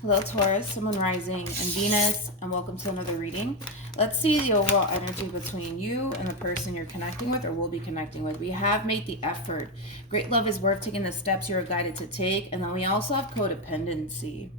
Hello Taurus, Sun, Rising, and Venus, and welcome to another reading. Let's see the overall energy between you and the person you're connecting with or will be connecting with. We have made the effort. Great love is worth taking the steps you're guided to take. And then we also have codependency.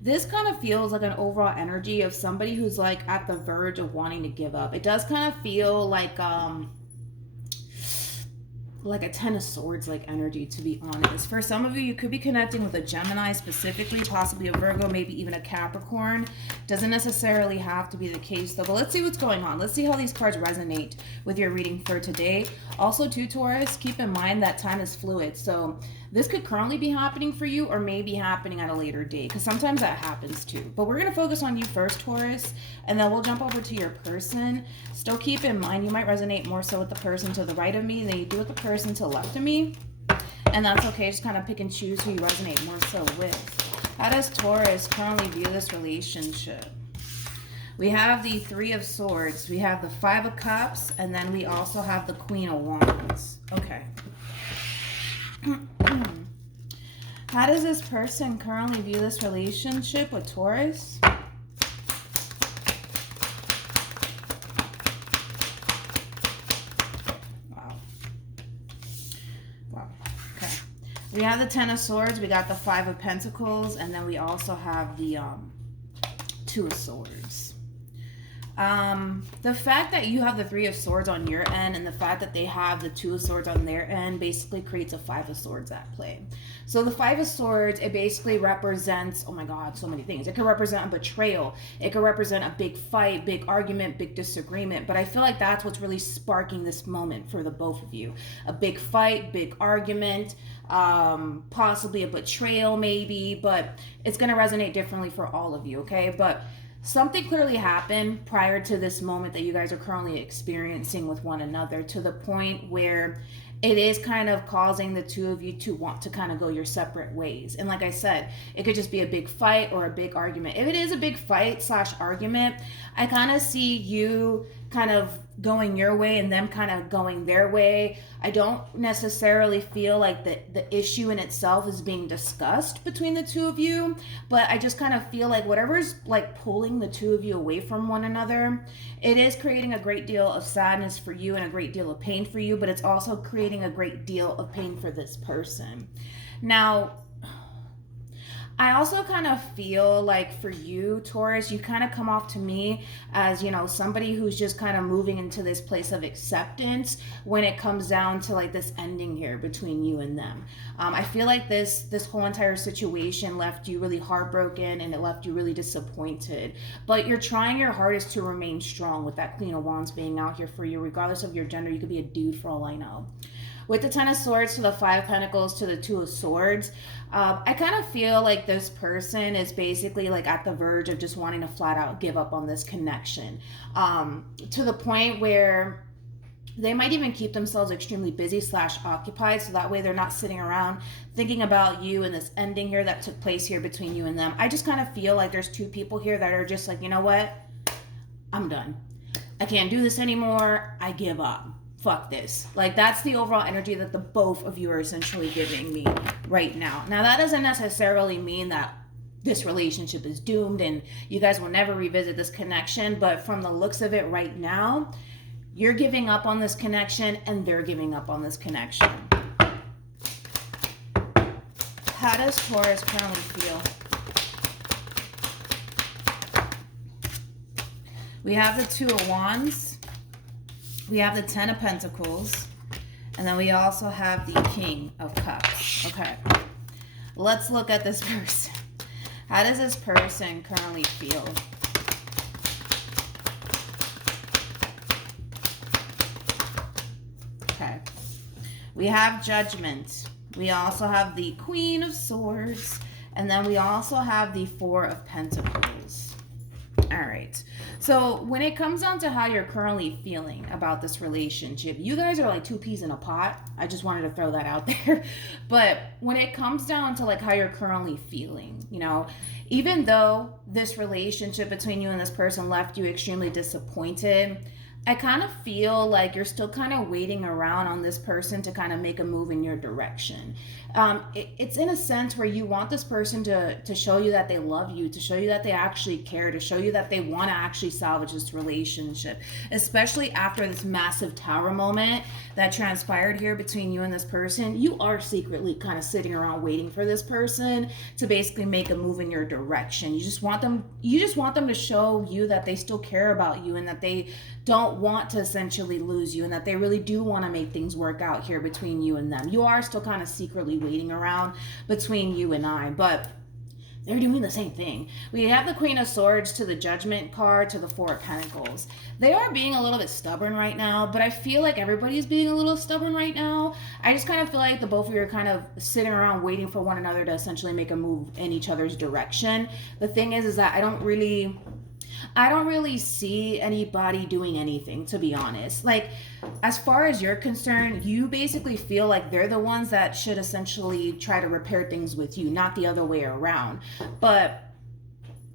This kind of feels like an overall energy of somebody who's like at the verge of wanting to give up. It does kind of feel like a Ten of Swords like energy, to be honest. For some of you, you could be connecting with a Gemini specifically, possibly a Virgo, maybe even a Capricorn. Doesn't necessarily have to be the case though, but let's see what's going on. Let's see how these cards resonate with your reading for today. Also too, Taurus, keep in mind that time is fluid, so this could currently be happening for you or may be happening at a later date, because sometimes that happens too. But we're going to focus on you first, Taurus, and then we'll jump over to your person. Still keep in mind you might resonate more so with the person to the right of me than you do with the person to the left of me. And that's okay. Just kind of pick and choose who you resonate more so with. How does Taurus currently view this relationship? We have the Three of Swords. We have the Five of Cups. And then we also have the Queen of Wands. Okay. How does this person currently view this relationship with Taurus? Wow. Okay. We have the Ten of Swords. We got the Five of Pentacles. And then we also have the Two of Swords. The fact that you have the Three of Swords on your end and the fact that they have the Two of Swords on their end basically creates a Five of Swords at play. So the Five of Swords, it basically represents, oh my God, so many things. It could represent a betrayal. It could represent a big fight, big argument, big disagreement. But I feel like that's what's really sparking this moment for the both of you. A big fight, big argument, possibly a betrayal maybe, but it's going to resonate differently for all of you, okay? But something clearly happened prior to this moment that you guys are currently experiencing with one another, to the point where it is kind of causing the two of you to want to kind of go your separate ways. And like I said, it could just be a big fight or a big argument. If it is a big fight / argument, I kind of see you kind of going your way and them kind of going their way. I don't necessarily feel like the issue in itself is being discussed between the two of you, but I just kind of feel like whatever's like pulling the two of you away from one another, it is creating a great deal of sadness for you and a great deal of pain for you, but it's also creating a great deal of pain for this person. Now, I also kind of feel like for you, Taurus, you kind of come off to me as, you know, somebody who's just kind of moving into this place of acceptance when it comes down to like this ending here between you and them. I feel like this whole entire situation left you really heartbroken and it left you really disappointed. But you're trying your hardest to remain strong with that Queen of Wands being out here for you, regardless of your gender. You could be a dude for all I know. With the Ten of Swords to the Five of Pentacles to the Two of Swords, I kind of feel like this person is basically like at the verge of just wanting to flat out give up on this connection, to the point where they might even keep themselves extremely busy / occupied, so that way they're not sitting around thinking about you and this ending here that took place here between you and them. I just kind of feel like there's two people here that are just like, you know what? I'm done. I can't do this anymore. I give up. Fuck this. Like, that's the overall energy that the both of you are essentially giving me right now. Now, that doesn't necessarily mean that this relationship is doomed and you guys will never revisit this connection, but from the looks of it right now, you're giving up on this connection and they're giving up on this connection. How does Taurus currently feel? We have the Two of Wands. We have the Ten of Pentacles, and then we also have the King of Cups. Okay, let's look at this person. How does this person currently feel? Okay, we have Judgment. We also have the Queen of Swords, and then we also have the Four of Pentacles. All right. So when it comes down to how you're currently feeling about this relationship, you guys are like two peas in a pot. I just wanted to throw that out there. But when it comes down to like how you're currently feeling, you know, even though this relationship between you and this person left you extremely disappointed, I kind of feel like you're still kind of waiting around on this person to kind of make a move in your direction. It's in a sense where you want this person to show you that they love you, to show you that they actually care, to show you that they want to actually salvage this relationship, especially after this massive tower moment that transpired here between you and this person. You are secretly kind of sitting around waiting for this person to basically make a move in your direction. You just want them to show you that they still care about you and that they don't want to essentially lose you and that they really do want to make things work out here between you and them. You are still kind of secretly waiting around between you and I, but they're doing the same thing. We have the Queen of Swords to the Judgment card to the Four of Pentacles. They are being a little bit stubborn right now, but I feel like everybody's being a little stubborn right now. I just kind of feel like the both of you are kind of sitting around waiting for one another to essentially make a move in each other's direction. The thing is that I don't really see anybody doing anything, to be honest. Like, as far as you're concerned, you basically feel like they're the ones that should essentially try to repair things with you, not the other way around. And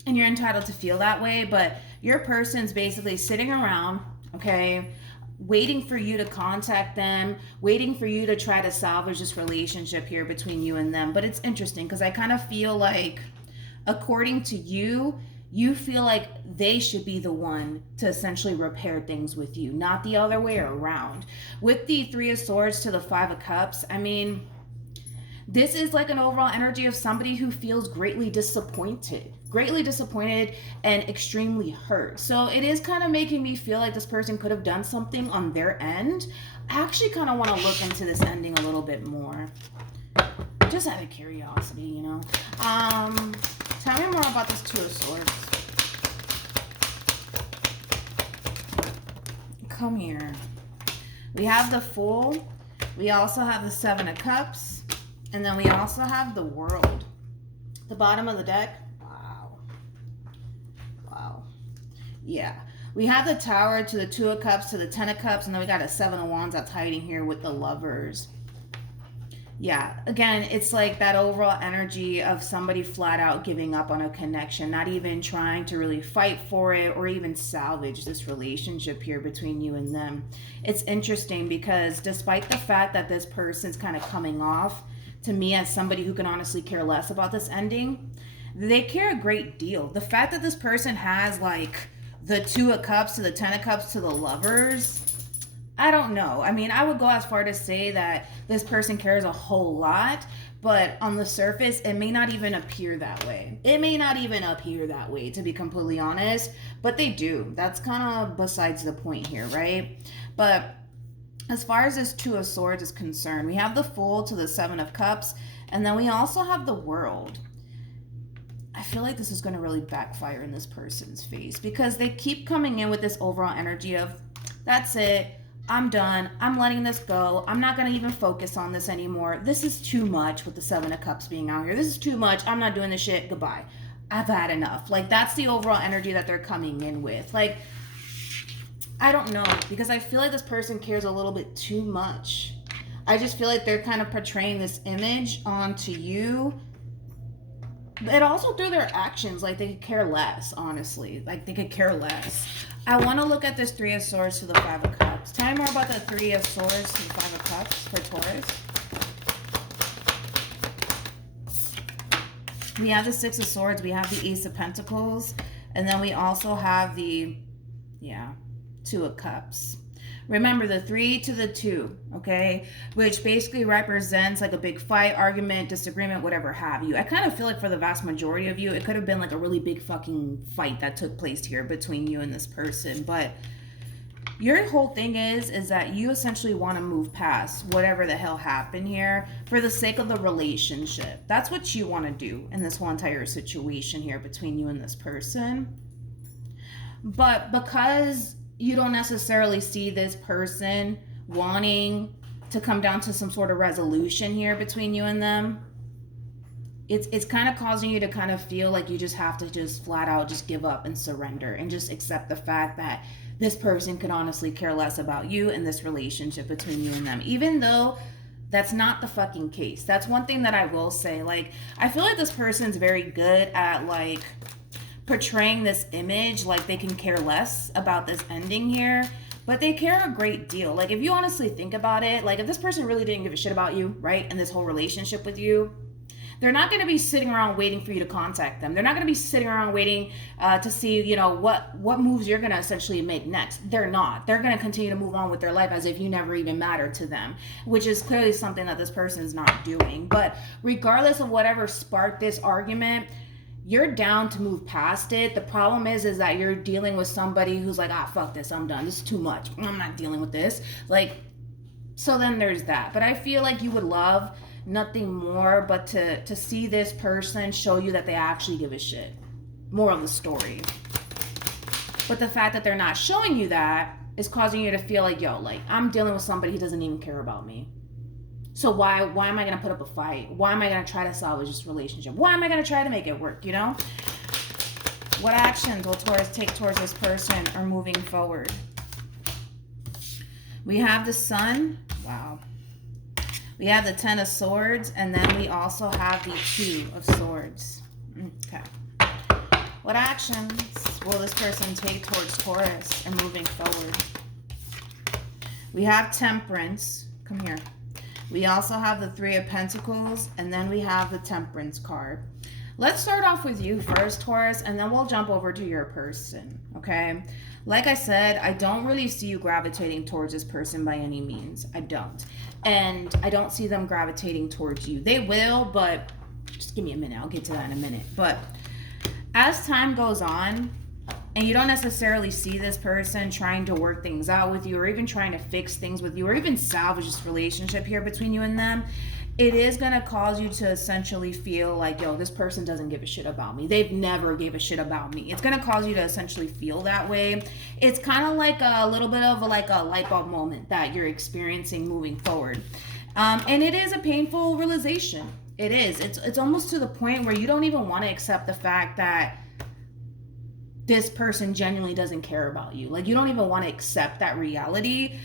you're entitled to feel that way, but your person's basically sitting around, okay, waiting for you to contact them, waiting for you to try to salvage this relationship here between you and them. But it's interesting because I kind of feel like, according to you, you feel like they should be the one to essentially repair things with you, not the other way around. With the Three of Swords to the Five of Cups, I mean, this is like an overall energy of somebody who feels greatly disappointed and extremely hurt. So it is kind of making me feel like this person could have done something on their end. I actually kind of want to look into this ending a little bit more, just out of curiosity, you know. Tell me more about this Two of Swords. Come here. We have the Fool. We also have the Seven of Cups. And then we also have the World. The bottom of the deck. Wow. Yeah. We have the Tower to the Two of Cups to the Ten of Cups. And then we got a Seven of Wands that's hiding here with the Lovers. Yeah, again, it's like that overall energy of somebody flat out giving up on a connection, not even trying to really fight for it or even salvage this relationship here between you and them. It's interesting because despite the fact that this person's kind of coming off to me as somebody who can honestly care less about this ending, they care a great deal. The fact that this person has like the Two of Cups to the Ten of Cups to the Lovers, I don't know. I mean, I would go as far to say that this person cares a whole lot, but on the surface, it may not even appear that way. To be completely honest, but they do. That's kind of besides the point here, right? But as far as this Two of Swords is concerned, we have the Fool to the Seven of Cups, and then we also have the World. I feel like this is going to really backfire in this person's face because they keep coming in with this overall energy of, that's it. I'm done. I'm letting this go. I'm not going to even focus on this anymore. This is too much with the Seven of Cups being out here. This is too much. I'm not doing this shit. Goodbye. I've had enough. Like, that's the overall energy that they're coming in with. Like, I don't know, because I feel like this person cares a little bit too much. I just feel like they're kind of portraying this image onto you, but also through their actions. Like, they could care less, honestly. Like, they could care less. I want to look at this Three of Swords to the Five of Cups. Tell me more about the Three of Swords to the Five of Cups for Taurus. We have the Six of Swords. We have the Ace of Pentacles. And then we also have the, Two of Cups. Remember the 3 to the 2, okay? Which basically represents like a big fight, argument, disagreement, whatever have you. I kind of feel like for the vast majority of you, it could have been like a really big fucking fight that took place here between you and this person. But your whole thing is that you essentially want to move past whatever the hell happened here for the sake of the relationship. That's what you want to do in this whole entire situation here between you and this person. But because you don't necessarily see this person wanting to come down to some sort of resolution here between you and them, it's kind of causing you to kind of feel like you just have to just flat out just give up and surrender and just accept the fact that this person could honestly care less about you and this relationship between you and them, even though that's not the fucking case. That's one thing that I will say. Like, I feel like this person's very good at like portraying this image like they can care less about this ending here, but they care a great deal. Like, if you honestly think about it, like, if this person really didn't give a shit about you, right, in this whole relationship with you, they're not going to be sitting around waiting for you to contact them. They're not going to be sitting around waiting to see, you know, what moves you're going to essentially make next. They're not. They're going to continue to move on with their life as if you never even mattered to them, which is clearly something that this person is not doing. But regardless of whatever sparked this argument, you're down to move past it. The problem is that you're dealing with somebody who's like, fuck this, I'm done. This is too much. I'm not dealing with this. Like, so then there's that. But I feel like you would love nothing more but to see this person show you that they actually give a shit. More of the story. But the fact that they're not showing you that is causing you to feel like, yo, like, I'm dealing with somebody who doesn't even care about me. So why am I going to put up a fight? Why am I going to try to salvage this relationship? Why am I going to try to make it work, you know? What actions will Taurus take towards this person or moving forward? We have the Sun. Wow. We have the Ten of Swords, and then we also have the Two of Swords. Okay. What actions will this person take towards Taurus and moving forward? We have Temperance. Come here. We also have the Three of Pentacles, and then we have the Temperance card. Let's start off with you first, Taurus, and then we'll jump over to your person, okay? Like I said, I don't really see you gravitating towards this person by any means. I don't. And I don't see them gravitating towards you. They will, but just give me a minute. I'll get to that in a minute. But as time goes on, and you don't necessarily see this person trying to work things out with you or even trying to fix things with you or even salvage this relationship here between you and them, it is going to cause you to essentially feel like, yo, this person doesn't give a shit about me. They've never gave a shit about me. It's going to cause you to essentially feel that way. It's kind of like a little bit of a light bulb moment that you're experiencing moving forward. And it is a painful realization. It is. It's almost to the point where you don't even want to accept the fact that this person genuinely doesn't care about you. Like, you don't even want to accept that reality.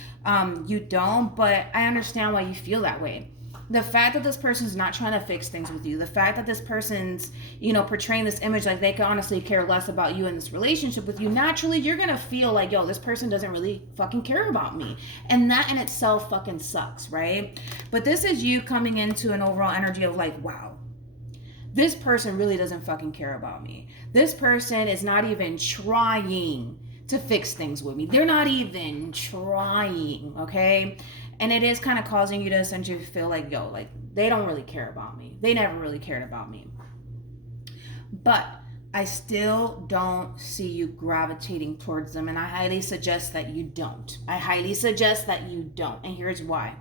You don't, but I understand why you feel that way. The fact that this person's not trying to fix things with you, the fact that this person's, you know, portraying this image like they can honestly care less about you in this relationship with you, naturally you're gonna feel like, yo, this person doesn't really fucking care about me. And that in itself fucking sucks, right? But this is you coming into an overall energy of like, wow, this person really doesn't fucking care about me. This person is not even trying to fix things with me. They're not even trying, okay? And it is kind of causing you to essentially feel like, yo, like, they don't really care about me. They never really cared about me. But I still don't see you gravitating towards them. And I highly suggest that you don't. I highly suggest that you don't. And here's why.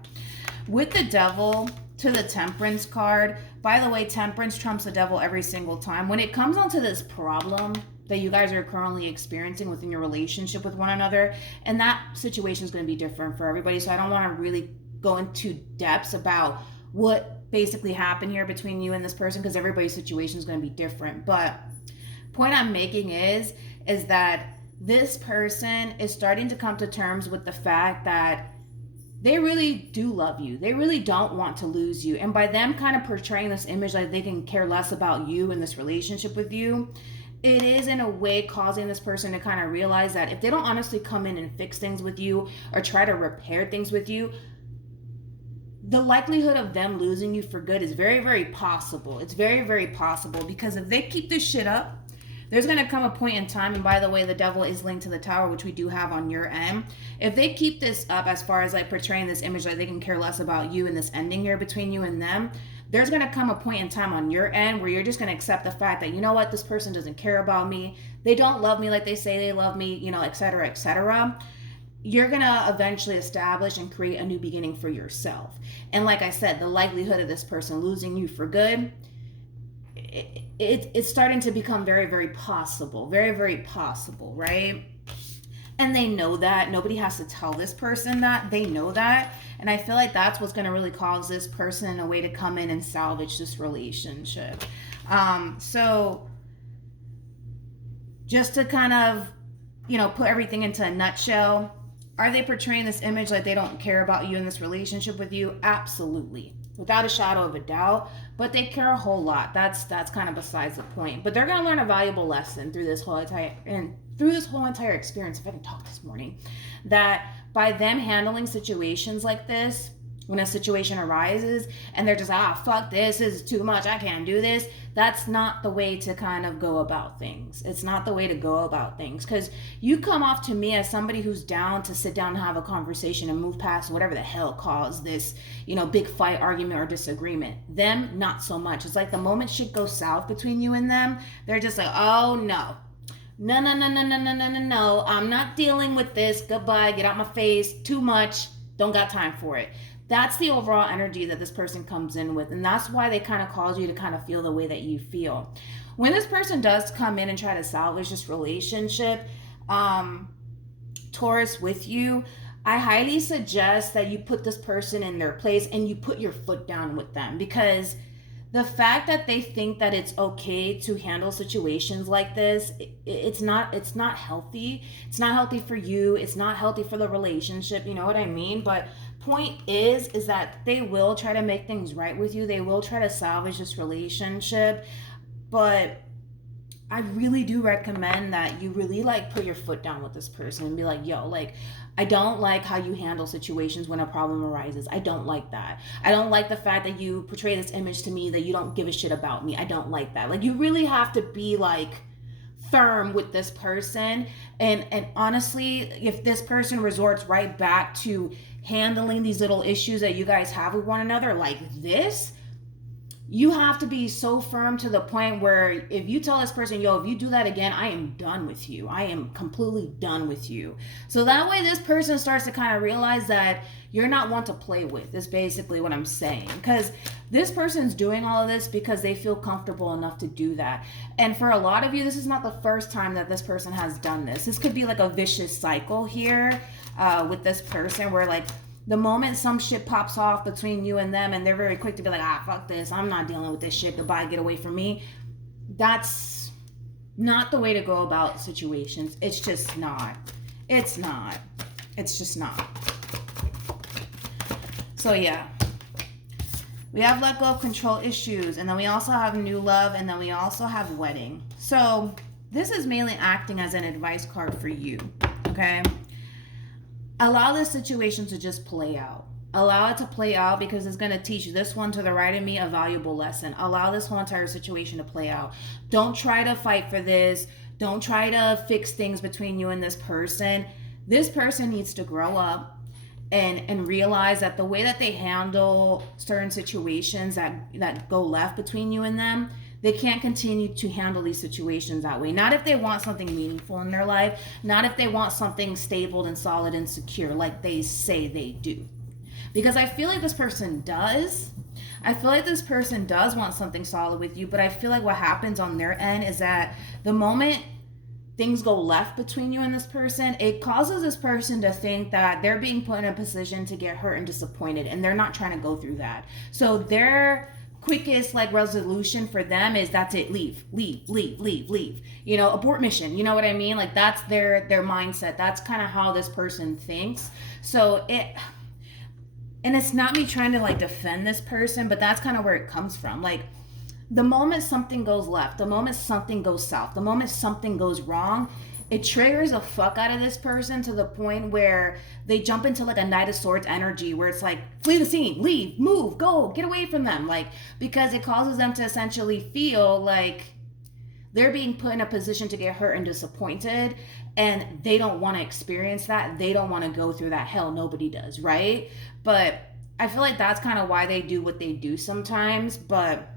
With the Devil to the Temperance card, by the way, Temperance trumps the Devil every single time. When it comes onto this problem that you guys are currently experiencing within your relationship with one another, and that situation is going to be different for everybody, so I don't want to really go into depths about what basically happened here between you and this person, because everybody's situation is going to be different. But point I'm making is that this person is starting to come to terms with the fact that they really do love you. They really don't want to lose you. And by them kind of portraying this image like they can care less about you in this relationship with you, it is in a way causing this person to kind of realize that if they don't honestly come in and fix things with you or try to repair things with you, the likelihood of them losing you for good is very, very possible. It's very, very possible, because if they keep this shit up, there's going to come a point in time, and by the way, the Devil is linked to the Tower, which we do have on your end. If they keep this up as far as like portraying this image like they can care less about you and this ending here between you and them, there's going to come a point in time on your end where you're just going to accept the fact that, you know what, this person doesn't care about me. They don't love me like they say they love me, you know, et cetera, et cetera. You're going to eventually establish and create a new beginning for yourself. And like I said, the likelihood of this person losing you for good, it's starting to become very, very possible. Very, very possible, right? And they know that. Nobody has to tell this person that. They know that. And I feel like that's what's going to really cause this person in a way to come in and salvage this relationship. So just to kind of, you know, put everything into a nutshell, are they portraying this image like they don't care about you in this relationship with you? Absolutely. without a shadow of a doubt, but they care a whole lot. That's kind of besides the point. But they're gonna learn a valuable lesson through this whole entire experience, if I can talk this morning, that by them handling situations like this, when a situation arises and they're just fuck this is too much, I can't do this, that's not the way to kind of go about things. It's not the way to go about things, because you come off to me as somebody who's down to sit down and have a conversation and move past whatever the hell caused this, big fight, argument, or disagreement. Them, not so much. It's like the moment shit goes south between you and them, they're just like, oh no, I'm not dealing with this, goodbye, get out my face, too much, don't got time for it. That's the overall energy that this person comes in with. And that's why they kind of cause you to kind of feel the way that you feel. When this person does come in and try to salvage this relationship, Taurus, with you, I highly suggest that you put this person in their place and you put your foot down with them, because the fact that they think that it's okay to handle situations like this, it's not healthy. It's not healthy for you. It's not healthy for the relationship. You know what I mean? But point is that they will try to make things right with you. They will try to salvage this relationship. But I really do recommend that you really put your foot down with this person and be like, yo, I don't like how you handle situations when a problem arises. I don't like that. I don't like the fact that you portray this image to me that you don't give a shit about me. I don't like that. You really have to be firm with this person. And honestly, if this person resorts right back to handling these little issues that you guys have with one another like this, you have to be so firm to the point where if you tell this person, yo, if you do that again, I am done with you. I am completely done with you. So that way this person starts to kind of realize that you're not one to play with, is basically what I'm saying. Because this person's doing all of this because they feel comfortable enough to do that. And for a lot of you, this is not the first time that this person has done this. This could be a vicious cycle here with this person where the moment some shit pops off between you and them and they're very quick to be like, fuck this, I'm not dealing with this shit, goodbye, get away from me. That's not the way to go about situations. It's just not. It's not. It's just not. So yeah. We have let go of control issues, and then we also have new love, and then we also have wedding. So this is mainly acting as an advice card for you, okay? Allow this situation to just play out. Allow it to play out, because it's going to teach this one to the right of me a valuable lesson. Allow this whole entire situation to play out. Don't try to fight for this. Don't try to fix things between you and this person. This person needs to grow up and realize that the way that they handle certain situations that go left between you and them, they can't continue to handle these situations that way. Not if they want something meaningful in their life. Not if they want something stable and solid and secure like they say they do. Because I feel like this person does. I feel like this person does want something solid with you, but I feel like what happens on their end is that the moment things go left between you and this person, it causes this person to think that they're being put in a position to get hurt and disappointed, and they're not trying to go through that. So their quickest resolution for them is, that's it, leave, abort mission, you know what I mean? That's their mindset. That's kind of how this person thinks. So and it's not me trying to defend this person, but that's kind of where it comes from. The moment something goes left, the moment something goes south, the moment something goes wrong, it triggers the fuck out of this person to the point where they jump into a Knight of Swords energy, where it's flee the scene, leave, move, go, get away from them. Because it causes them to essentially feel like they're being put in a position to get hurt and disappointed, and they don't want to experience that. They don't want to go through that. Hell, nobody does, right? But I feel like that's kind of why they do what they do sometimes, but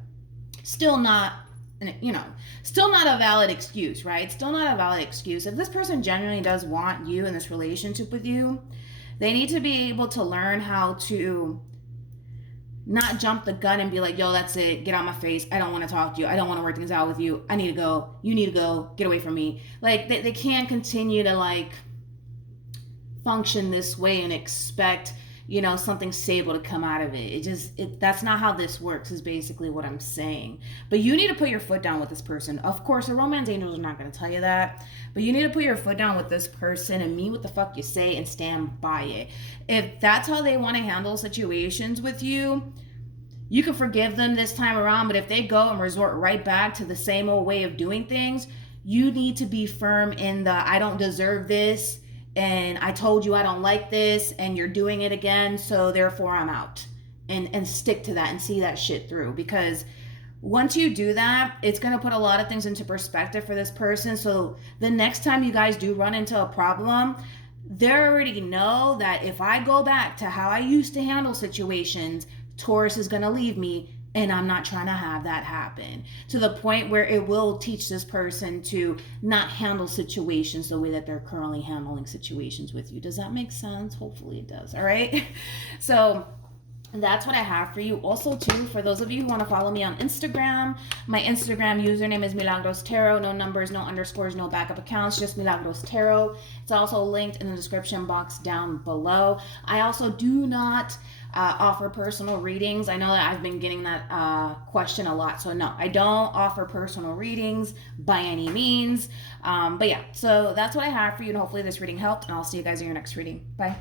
still not a valid excuse, right? Still not a valid excuse. If this person genuinely does want you in this relationship with you, they need to be able to learn how to not jump the gun and be like, yo, that's it, get out my face, I don't want to talk to you, I don't want to work things out with you, I need to go, you need to go, get away from me. They can't continue to function this way and expect something stable to come out of it. That's not how this works, is basically what I'm saying. But you need to put your foot down with this person. Of course, the romance angels are not going to tell you that, but you need to put your foot down with this person and mean what the fuck you say and stand by it. If that's how they want to handle situations with you, You can forgive them this time around, but if they go and resort right back to the same old way of doing things, you need to be firm in the I don't deserve this, and I told you I don't like this, and you're doing it again, so therefore I'm out. And stick to that and see that shit through, because once you do that, it's going to put a lot of things into perspective for this person. So the next time you guys do run into a problem, they already know that if I go back to how I used to handle situations, Taurus is going to leave me, and I'm not trying to have that happen, to the point where it will teach this person to not handle situations the way that they're currently handling situations with you. Does that make sense? Hopefully it does. All right. So that's what I have for you. Also, too, for those of you who want to follow me on Instagram, my Instagram username is MilagrosTarot. No numbers, no underscores, no backup accounts, just MilagrosTarot. It's also linked in the description box down below. I also do not offer personal readings. I know that I've been getting that question a lot. So no, I don't offer personal readings by any means. But yeah, so that's what I have for you. And hopefully this reading helped. And I'll see you guys in your next reading. Bye.